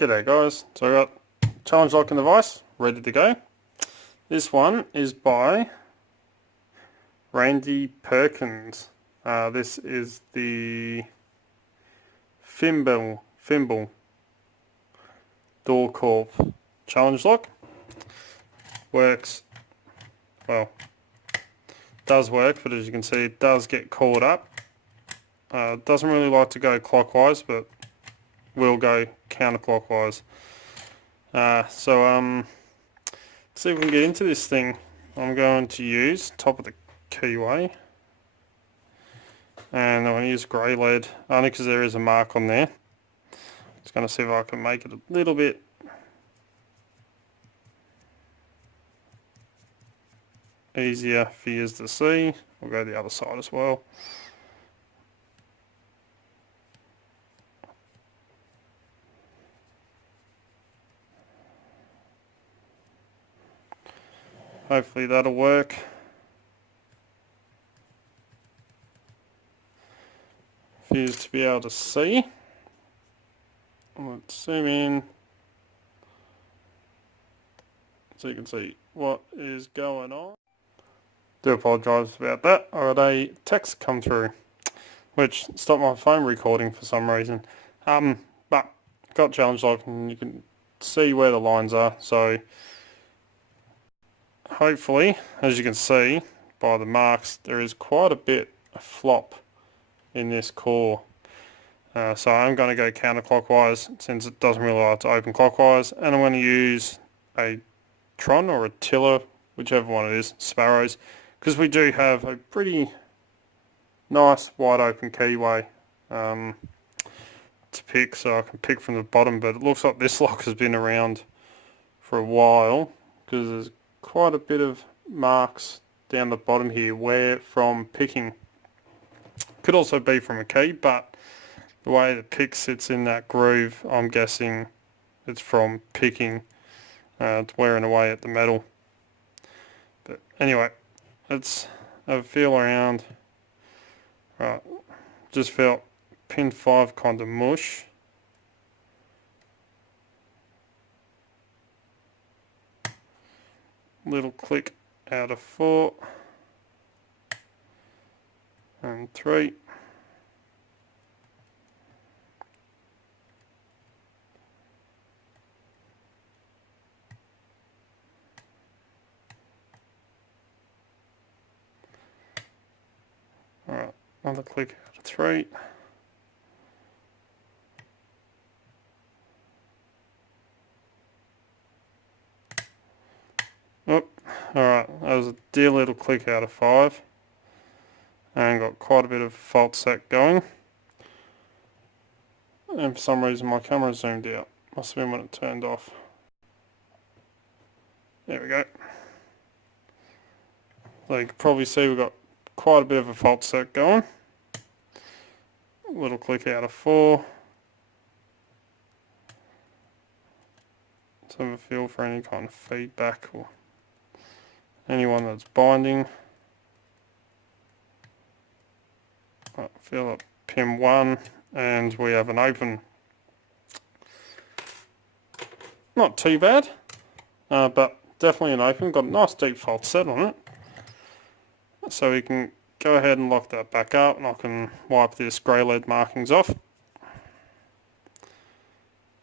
G'day guys, so I got challenge locking device ready to go. This one is by Randy Perkins. This is the Fimbel door corp challenge lock. Works, well, does work, but as you can see it does get caught up. Doesn't really like to go clockwise, but will go counterclockwise. So see if we can get into this thing. I'm going to use top of the keyway, and I'm going to use grey lead only because there is a mark on there. Just going to see if I can make it a little bit easier for you to see. We'll go the other side as well. Hopefully that'll work. For you to be able to see. Let's zoom in so you can see what is going on. Do apologise about that. I got a text come through which stopped my phone recording for some reason. But got challenge locked and you can see where the lines are, so hopefully, as you can see by the marks, there is quite a bit of flop in this core. So I'm going to go counterclockwise since it doesn't really like to open clockwise, and I'm going to use a Tron or a Tiller, whichever one it is, Sparrows, because we do have a pretty nice wide open keyway to pick, so I can pick from the bottom. But it looks like this lock has been around for a while because there's quite a bit of marks down the bottom here where from picking. Could also be from a key, but the way the pick sits in that groove, I'm guessing it's from picking. It's wearing away at the metal. But anyway, let's have a feel around. Right, just felt pin 5 kind of mush. Little click out of 4 and 3. Alright, another click out of 3. Oh, alright, that was a dear little click out of 5. And got quite a bit of fault set going. And for some reason my camera zoomed out. Must have been when it turned off. There we go. So you can probably see we've got quite a bit of a fault set going. Little click out of 4. Let's have a feel for any kind of feedback or anyone that's binding. I feel up pin 1 and we have an open. Not too bad, but definitely an open. Got a nice deep fault set on it. So we can go ahead and lock that back up, and I can wipe this grey lead markings off.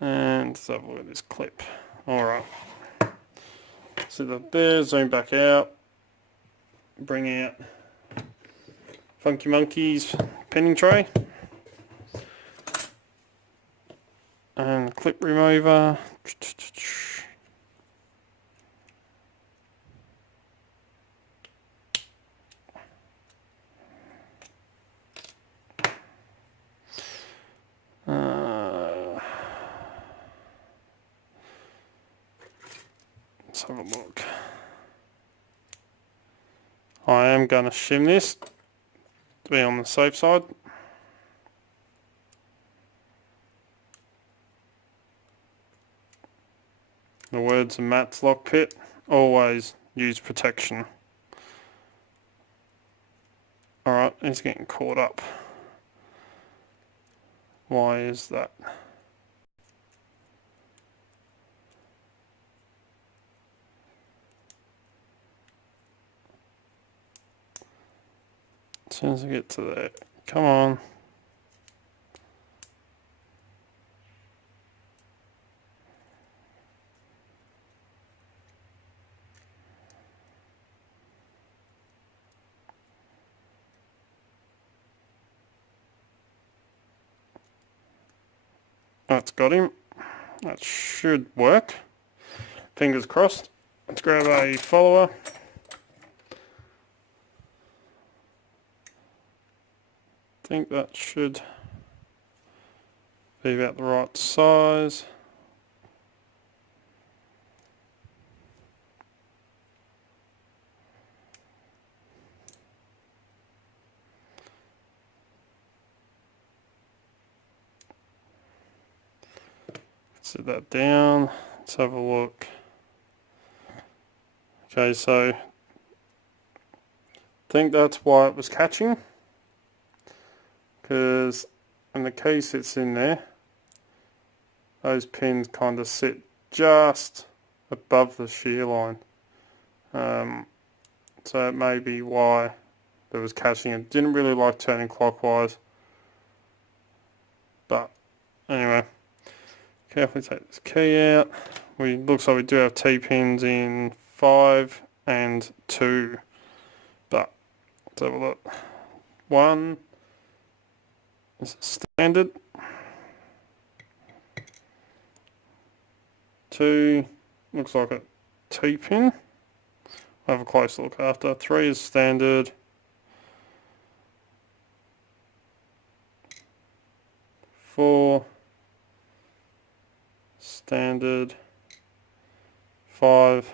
And let's have a look at this clip. Alright. See that there, zoom back out. Bring out Funky Monkey's penning tray. And clip remover. Let's have a look. I am going to shim this to be on the safe side. The words of Matt's Lockpit, always use protection. Alright, he's getting caught up. Why is that? As soon as I get to there, come on. That's got him. That should work. Fingers crossed. Let's grab a follower. I think that should be about the right size. Set that down. Let's have a look. Okay, so I think that's why it was catching, because when the key sits in there, those pins kind of sit just above the shear line. So it may be why it was catching. It didn't really like turning clockwise. But anyway, carefully take this key out. Looks like we do have T-pins in 5 and 2. But let's have a look. 1 is standard. 2 looks like a T-pin. I'll have a close look after. 3 is standard. 4 standard. 5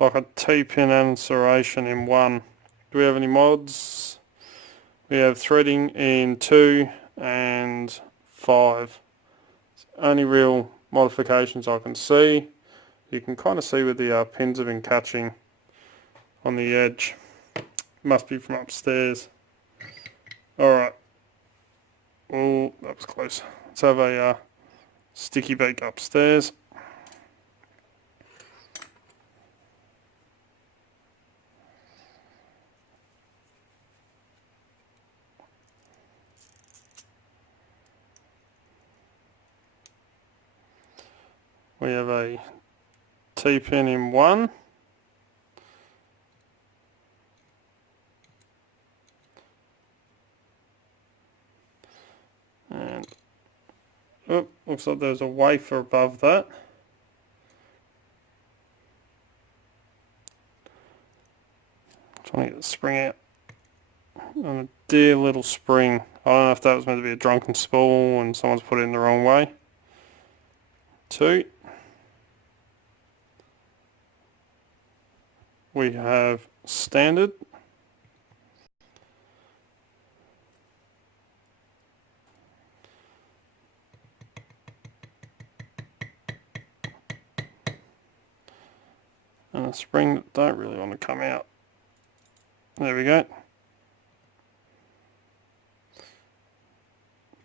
like a T-pin and serration in 1. Do we have any mods? We have threading in 2 and 5. It's only real modifications I can see. You can kind of see where the pins have been catching on the edge. Must be from upstairs. Alright. Oh, that was close. Let's have a sticky beak upstairs. We have a T-pin in 1. And looks like there's a wafer above that. Trying to get the spring out. And a dear little spring. I don't know if that was meant to be a drunken spool and someone's put it in the wrong way. 2. We have standard. And a spring that don't really want to come out. There we go.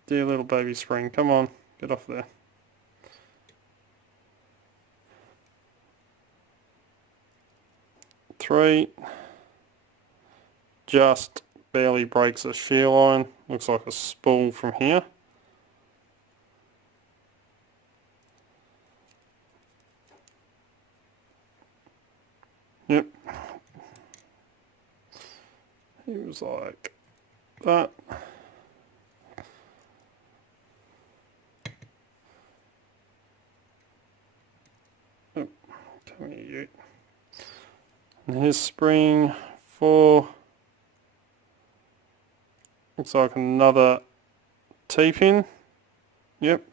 Dear little baby spring, come on, get off there. Three, just barely breaks the shear line. Looks like a spool from here. Yep. He was like that. Oh, come here, you. And here's spring 4. Looks like another T-pin. Yep.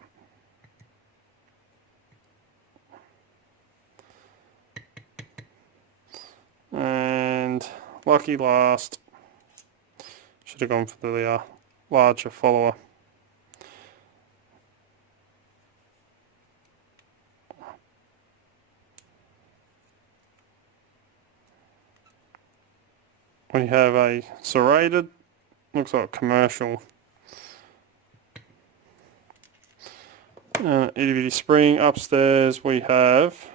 And lucky last. Should have gone for the larger follower. We have a serrated, looks like a commercial. Itty bitty spring. Upstairs we have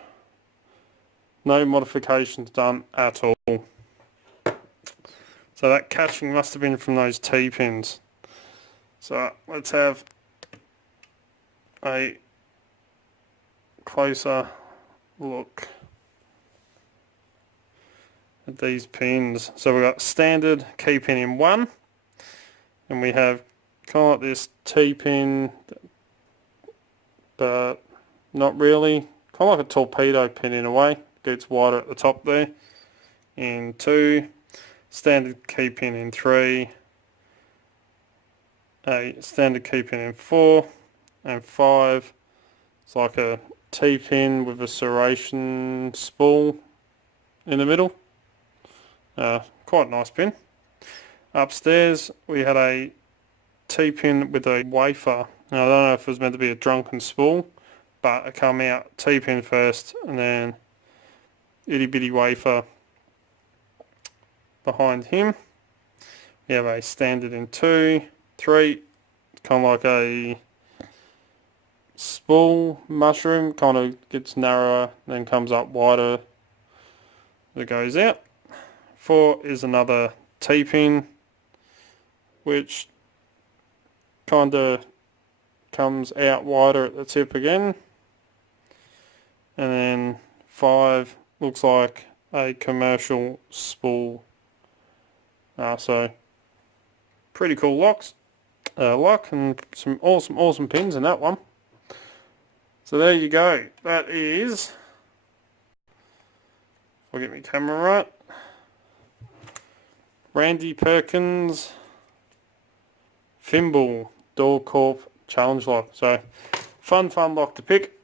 no modifications done at all. So that catching must have been from those T-pins. So let's have a closer look at these pins. So we've got standard key pin in 1, and we have kind of like this T-pin, but not really, kind of like a torpedo pin in a way, gets wider at the top there, in 2, standard key pin in 3, a standard key pin in 4, and 5, it's like a T-pin with a serration spool in the middle. Quite a nice pin. Upstairs we had a T-pin with a wafer. Now I don't know if it was meant to be a drunken spool, but it come out T-pin first and then itty bitty wafer behind him. We have a standard in 2, 3, kind of like a spool mushroom, kind of gets narrower, then comes up wider, it goes out. 4 is another T-pin, which kind of comes out wider at the tip again. And then 5 looks like a commercial spool. So pretty cool lock and some awesome pins in that one. So there you go. That is, if I get my camera right, Randy Perkins Fimbel Door Corp Challenge Lock. So fun lock to pick.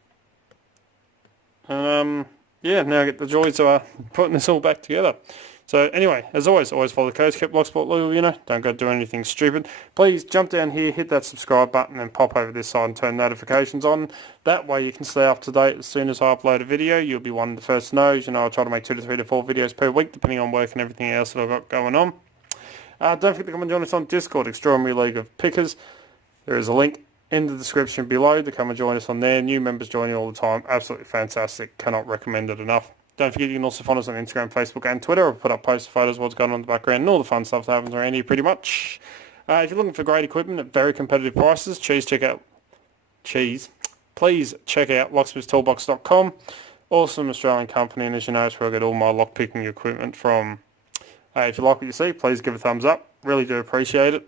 And yeah, now I get the joys of putting this all back together. So anyway, as always follow the codes, keep Locksport legal, you know, don't go do anything stupid. Please jump down here, hit that subscribe button and pop over this side and turn notifications on. That way you can stay up to date as soon as I upload a video. You'll be one of the first to know. As you know, I try to make 2 to 3 to 4 videos per week, depending on work and everything else that I've got going on. Don't forget to come and join us on Discord, Extraordinary League of Pickers. There is a link in the description below to come and join us on there. New members joining all the time. Absolutely fantastic. Cannot recommend it enough. Don't forget you can also follow us on Instagram, Facebook and Twitter. I'll put up posts, photos, what's going on in the background and all the fun stuff that happens around here pretty much. If you're looking for great equipment at very competitive prices, please check out locksmithtoolbox.com. Awesome Australian company, and as you know, it's where I get all my lockpicking equipment from. If you like what you see, please give a thumbs up. Really do appreciate it.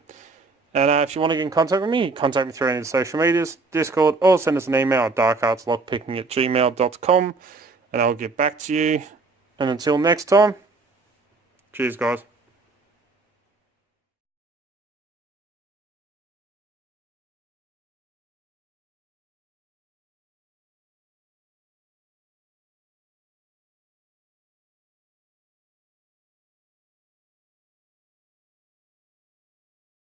And if you want to get in contact with me, contact me through any of the social medias, Discord, or send us an email at darkartslockpicking@gmail.com, and I'll get back to you. And until next time, cheers guys.